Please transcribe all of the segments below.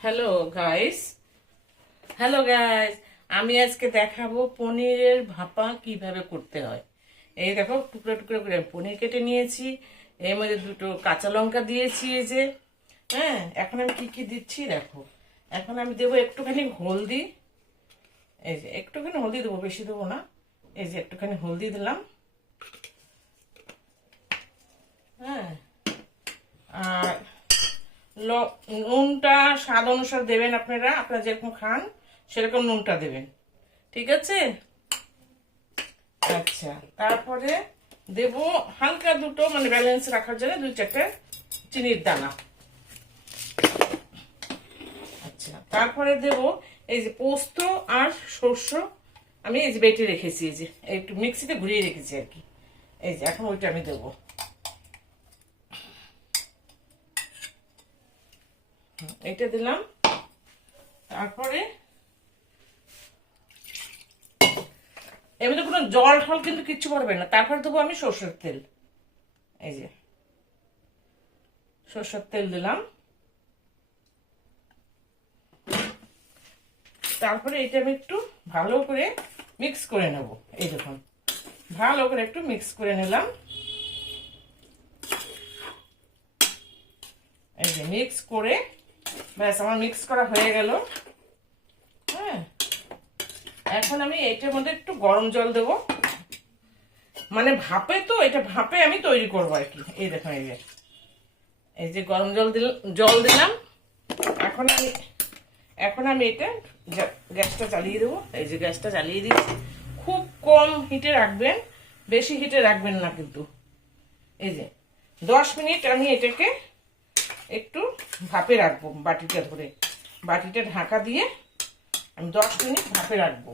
Hello guys hello guys আমি আজকে দেখাবো পনিরের ভাপা কিভাবে করতে হয়। এই দেখো, টুকরো টুকরো করে আমি পনির কেটে নিয়েছি। এর মধ্যে দুটো কাঁচা লঙ্কা দিয়েছি। এই যে, হ্যাঁ, এখন আমি কি কি দিচ্ছি দেখো। এখন আমি দেবো একটুখানি হলদি। এই যে একটুখানি হলদি দেবো, বেশি দেবো না। এই যে একটুখানি হলদি দিলাম। হ্যাঁ, আর নুনটা স্বাদ অনুসারে দেবেন। আপনারা যেরকম খান সেরকম নুনটা দেবেন, ঠিক আছে? আচ্ছা, তারপরে দেব হালকা দুটো, মানে ব্যালেন্স রাখার জন্য 2-4টে চিনির দানা। আচ্ছা, তারপরে দেব এই যে পোস্ত আর সর্ষ। আমি এই যে বেটে রেখেছি, এই যে একটু মিক্সিতে ঘুরিয়ে রেখেছি আর কি। এই যে এখন ওইটা আমি দেবো। এটা দিলাম। তারপরে এমনি কোনো জল ঠল কিন্তু কিচ্ছু পড়বে না। তারপরে দেবো আমি সরষের তেল। এই যে সরষের তেল দিলাম। তারপরে এটা আমি একটু ভালো করে মিক্স করে নেব। এই দেখুন, ভালো করে একটু মিক্স করে নিলাম। এই যে মিক্স করে, ব্যাস আমার মিক্স করা হয়ে গেল। হ্যাঁ, এখন আমি এটার মধ্যে একটু গরম জল দেব। মানে ভাপে, তো এটা ভাপে আমি তৈরি করবো আর কি। এই দেখুন, এই যে গরম জল দিলাম। এখন আমি এটা গ্যাসটা চালিয়ে দেবো। এই যে গ্যাসটা চালিয়ে দিচ্ছি। খুব কম হিটে রাখবেন, বেশি হিটে রাখবেন না কিন্তু। এই যে 10 মিনিট আমি এটাকে একটু ভাপে রাখবো। বাটিটা ঢাকা দিয়ে আমি 10 মিনিট ভাপে রাখবো।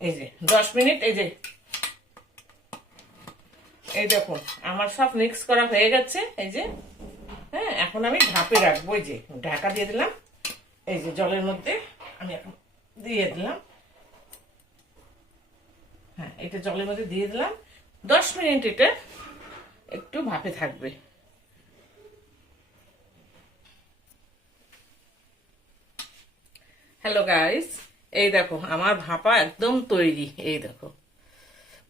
এই যে 10 মিনিট। এই দেখুন, আমার সব মিক্স করা হয়ে গেছে। এই যে, হ্যাঁ, এখন আমি ভাপে রাখবো। এই যে ঢাকা দিয়ে দিলাম। এই যে জলের মধ্যে আমি এখন দিয়ে দিলাম। হ্যাঁ, এটা জলের মধ্যে দিয়ে দিলাম। 10 মিনিট এটা একটু ভাপে থাকবে। হ্যালো গাইস, এই দেখো আমার ভাপা একদম তৈরি। এই দেখো,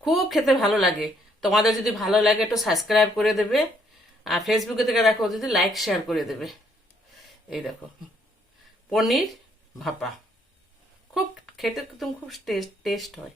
খুব খেতে ভালো লাগে। তোমাদের যদি ভালো লাগে একটু সাবস্ক্রাইব করে দেবে, আর ফেসবুকে থেকে দেখো যদি লাইক শেয়ার করে দেবে। এই দেখো পনির ভাপা, খুব খেতে একদম খুব টেস্ট হয়।